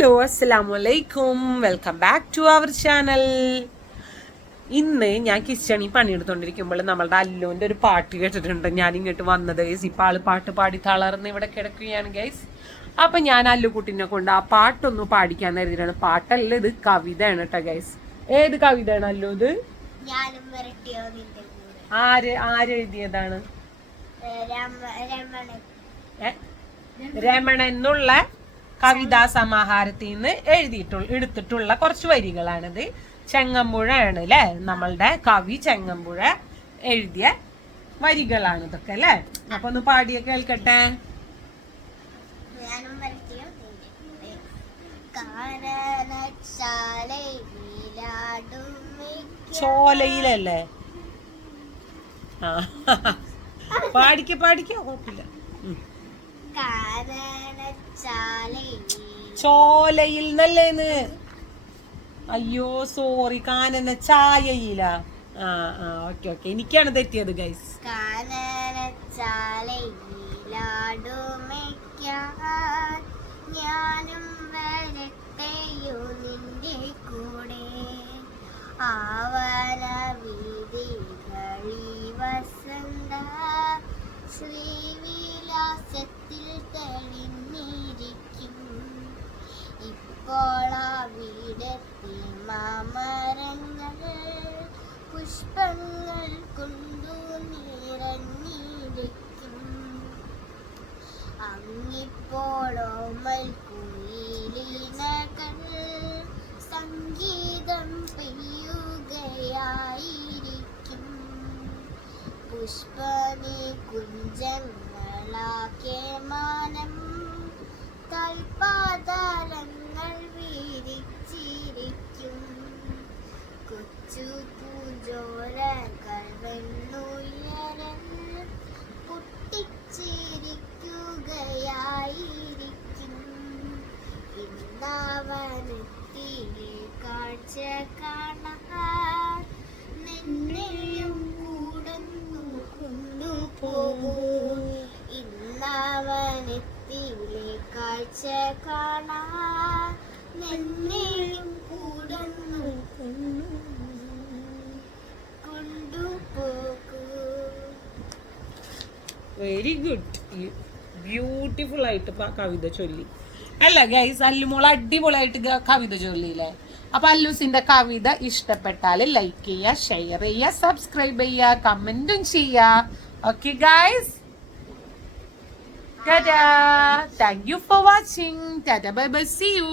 Hello അസ്സലാമലൈക്കും, welcome back to our channel. ഇന്ന് ഞാൻ കിച്ചണിൽ പണിയെടുത്തോണ്ടിരിക്കുമ്പോൾ നമ്മളുടെ അല്ലുവിൻ്റെ ഒരു പാട്ട് കേട്ടിട്ടുണ്ട്. ഞാൻ ഇങ്ങോട്ട് വന്നത് ഗൈസ്. ഇപ്പം ആള് പാട്ട് പാടി തളർന്ന് ഇവിടെ കിടക്കുകയാണ് ഗൈസ്. അപ്പം ഞാൻ അല്ലുകുട്ടിനെ കൊണ്ട് ആ പാട്ടൊന്ന് പാടിക്കാൻ കരുതിയിട്ടാണ്. പാട്ടല്ല, ഇത് കവിതയാണ് കേട്ടോ ഗൈസ്. ഏത് കവിതയാണ് അല്ലു ഇത്? ആരെഴുതിയതാണ്? രമണൻ എന്നുള്ള കവിതാ സമാഹാരത്തിൽ നിന്ന് എടുത്തിട്ടുള്ള കുറച്ച് വരികളാണിത്. ചെങ്ങമ്പുഴയാണ് അല്ലെ, നമ്മളുടെ കവി ചെങ്ങമ്പുഴ എഴുതിയ വരികളാണ് ഇതൊക്കെ അല്ലെ. അപ്പൊ ഒന്ന് പാടിയ കേൾക്കട്ടെ. ചോലയിലല്ലേ? ആ പാടിക്ക കുഴപ്പമില്ല. ചോലയിൽ നല്ലേന്ന്. അയ്യോ സോറി, കാനന ചായയില. ഓക്കെ എനിക്കാണ് തെറ്റിയത് ഗൈസ്. ഞാനും വരട്ടെയോ നിന്റെ കൂടെ ആവന വീതികളി വസന്ത ശ്രീവിലാസത്തിൽ തെളിഞ്ഞിരിക്കും ഇപ്പോൾ അവിടത്തെ മാമരങ്ങൾ പുഷ്പങ്ങൾ കൊണ്ടു നിറഞ്ഞിരിക്കും. അങ്ങിപ്പോളോമൽ കുയിലിനകൾ സംഗീതം പെയ്യുകയായിരിക്കും. പുഷ്പനി കുഞ്ചങ്ങളാക്കെ മാനം കൽപ്പാതാരങ്ങൾ വീരിച്ചിരിക്കും. കൊച്ചു പൂജോലകൾ വെണ്ണുയരൻ പൊട്ടിച്ചിരിക്കുകയായിരിക്കും. ഇന്നവനത്തിലെ കാഴ്ച കാണാൻ നിന്നെയും കൂടന്നു കൊണ്ടുപോകൂ. ഇന്നവനത്തിലെ കാഴ്ച കാണാൻ നിന്നെയും കൂടന്നു കൊണ്ടുപോകൂ. വെരി ഗുഡ്, ബ്യൂട്ടിഫുൾ ആയിട്ട് കവിത ചൊല്ലി അല്ല ഗൈസ്. അല്ലുമോൾ അടിപൊളിയായിട്ട് കവിത ചൊല്ലിയില്ലേ. അപ്പൊ അല്ലൂസിന്റെ കവിത ഇഷ്ടപ്പെട്ടാൽ ലൈക്ക് ചെയ്യുക, ഷെയർ ചെയ്യുക, സബ്സ്ക്രൈബ് ചെയ്യുക, കമന്റും ചെയ്യുക. Okay guys, tata. Thank you for watching. Tata, bye bye, see U.